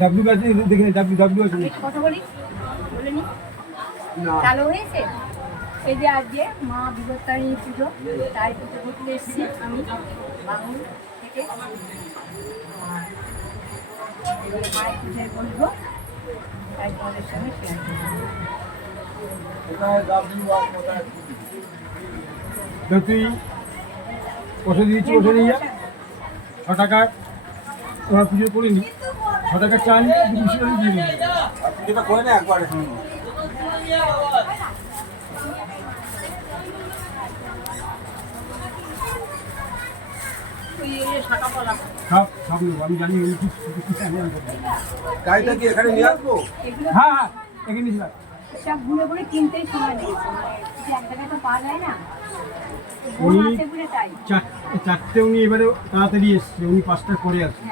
W আছে দেখে W W আছে। কথা বলি? বলে নি? চালু হয়েছে? এই যে আজকে মা বিপত্তারিণী পুজো তাই পুজো করতে এসেছি আমি বাঙুর থেকে। মায়ের পুজোয় বলব তাই তোমাদের সঙ্গে শেয়ার করব। তুই বসে দিয়েছি বসে নিয়ে যা। ছ টাকা ওরা পুজো করিনি। ছ টাকা চাল দুশো টাকা দিয়ে দেবো। যেটা করে না একবারে। সব সব নেব আমি জানি ওই কিছু কিছু কিছু আমি আনব। গাড়িটা কি এখানে নিয়ে আসব? হ্যাঁ হ্যাঁ এখানে নিয়েছিলাম সব ঘুরে ঘুরে কিনতেই সময় লেগেছে এক জায়গায় তো পাওয়া যায় না। চারটে উনি এবারে তাড়াতাড়ি এসছে উনি পাঁচটা করে আসছে